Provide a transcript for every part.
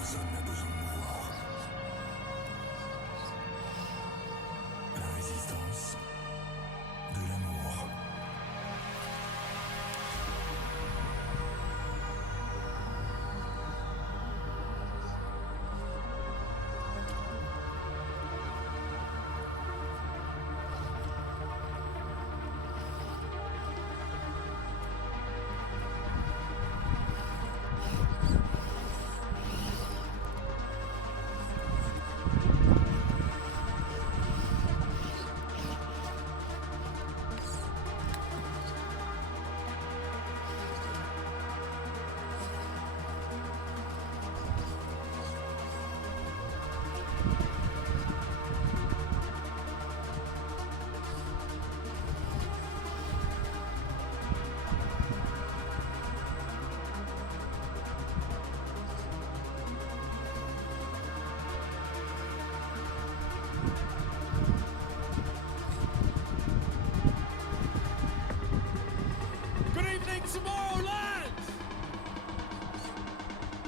Personne n'a besoin de nous voir. La résistance, de l'amour.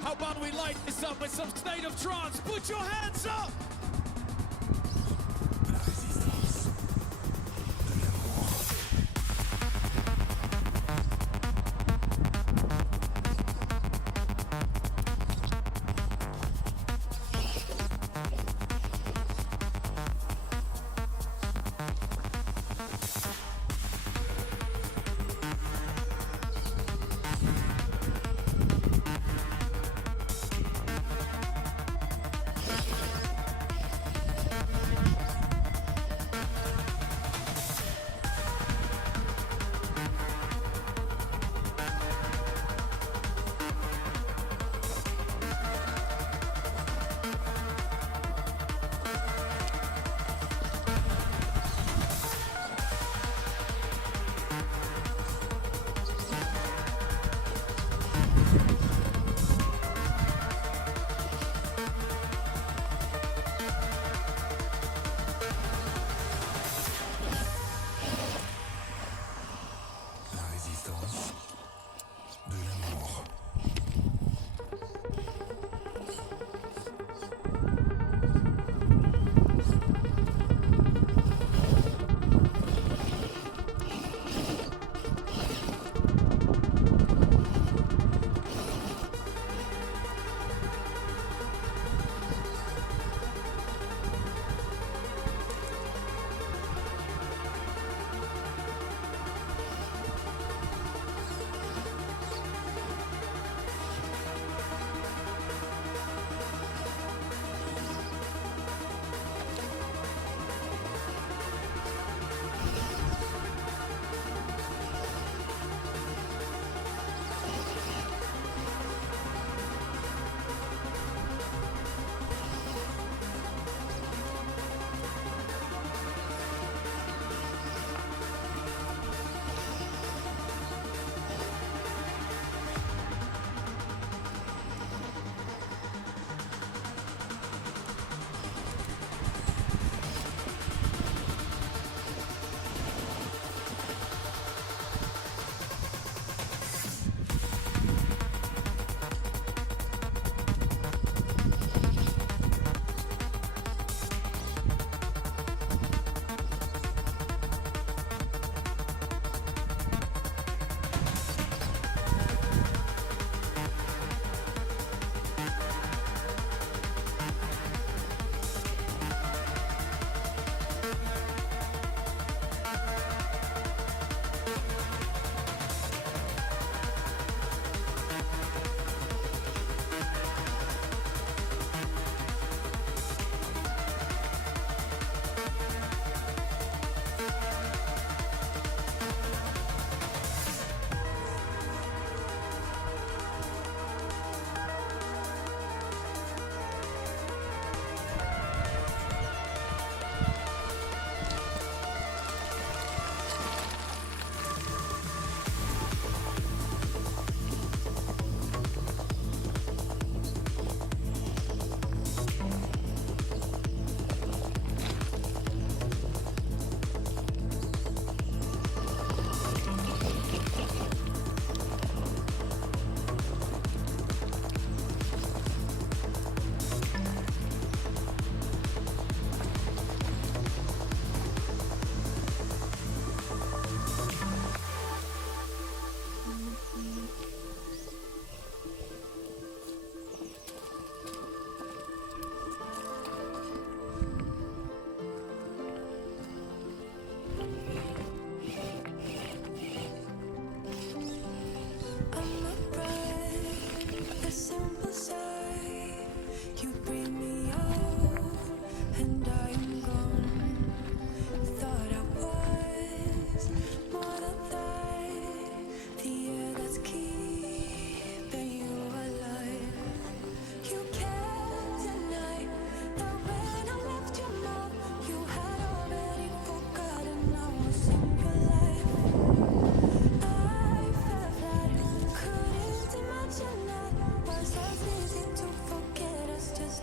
How about we light this up with some state of trance? Put your hands up! La résistance, de l'amour.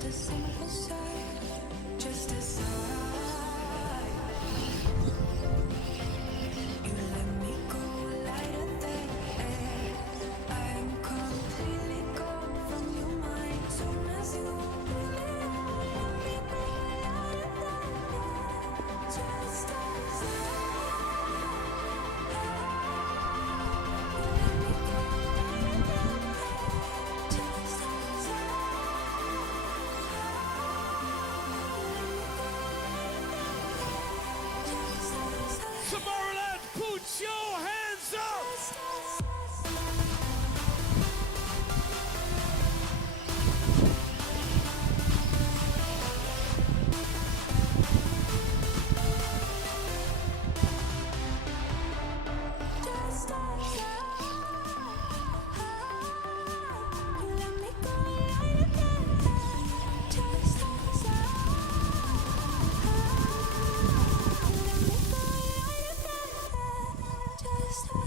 a simple sign, just a sign. You let me go lighter than air. I'm completely gone from your mind. Soon as you pull it out, let me go lighter than air. Just a sign. Let me go lighter than air. Just a sign. Tomorrowland, put your hands up! Just a sign. Let me go lighter than air. Just a sign. Let me go lighter than air. Just a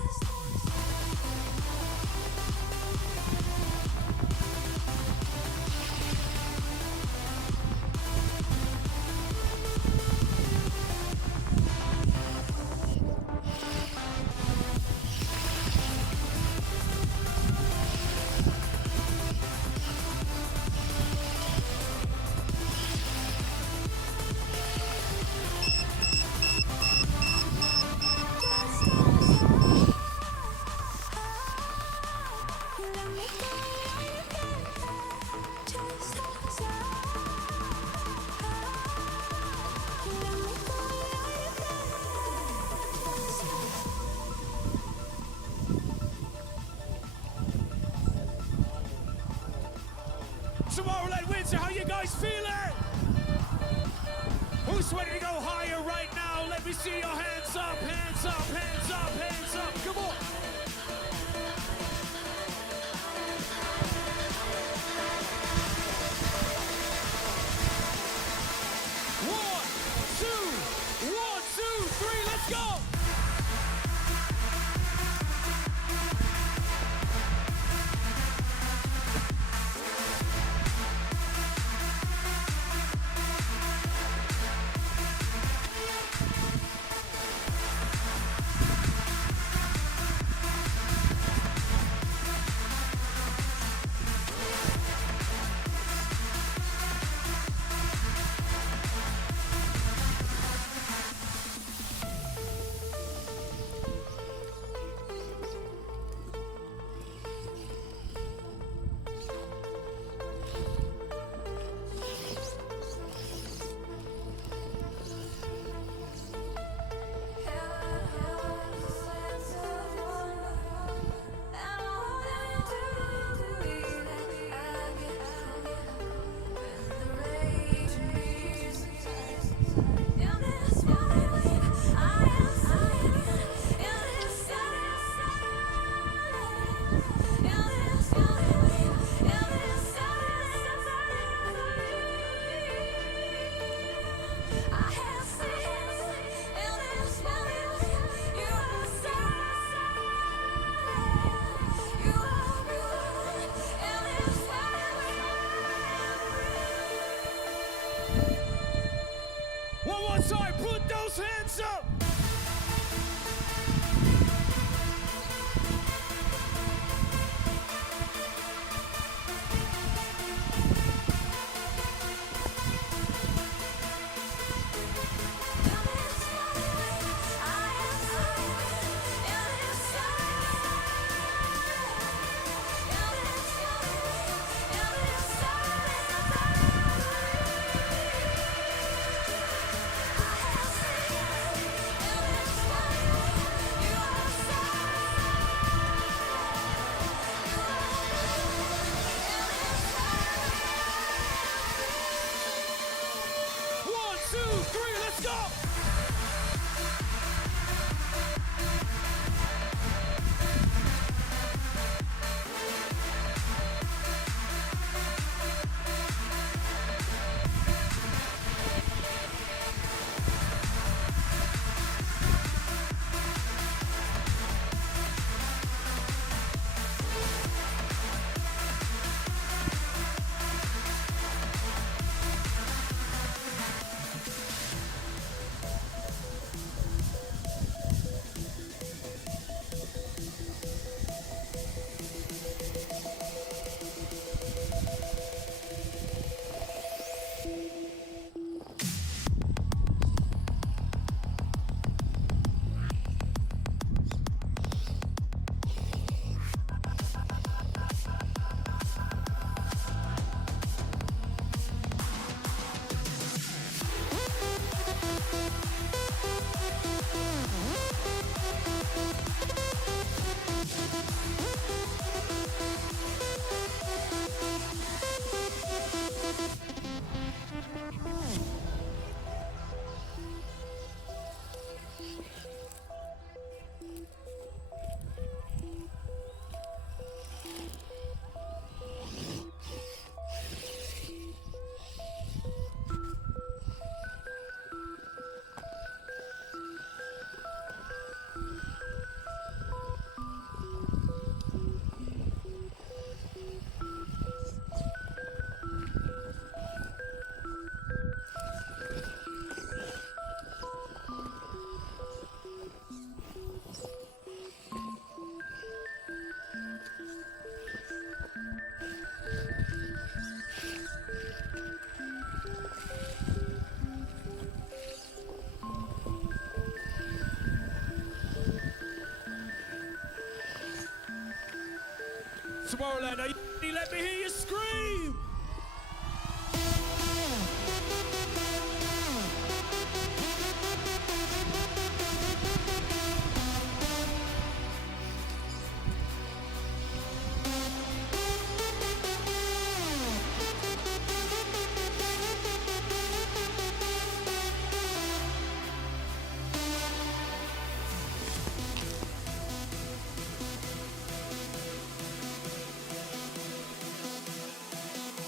sign. Tomorrowland Windsor, how you guys feeling? Who's ready to go higher right now? Let me see your hands up, hands up, hands up, hands up. Come on. One, two, three, let's go. One more time, put those hands up! Tomorrowland. Are you ready? Let me hear you scream.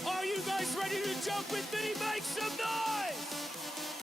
Are you guys ready to jump with me? Make some noise!